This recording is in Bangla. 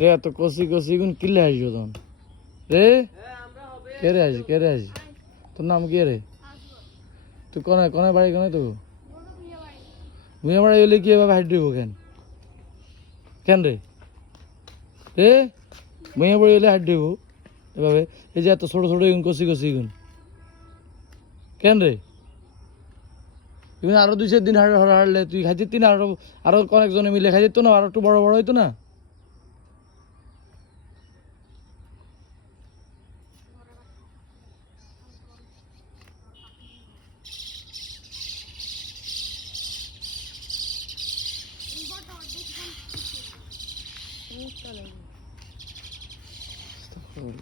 রে, এত কষি কষি গুণ কিলে আসছো তখন? রে? কে রে আসি কে রে আসি তোর নাম কে রে? তুই কনে কনে বাড়ি, কনে তো ভুঁইয়া বাড়ি হলে কি এভাবে হাইট দিব কেন? কেন রে? রে? ভুঁইয়া বাড়ি হলে হাইট দিব এভাবে? এই যে এত ছোট ছোট গুণ কষি কষি গুণ কেন রে? আরও দুই চার দিন হার হারলে তুই খাইতে তিন, আরও আরও অনেকজনে মিলে খাই যেত না আরও একটু বড় বড় হইতো না? Нічого не буде. Стопнули.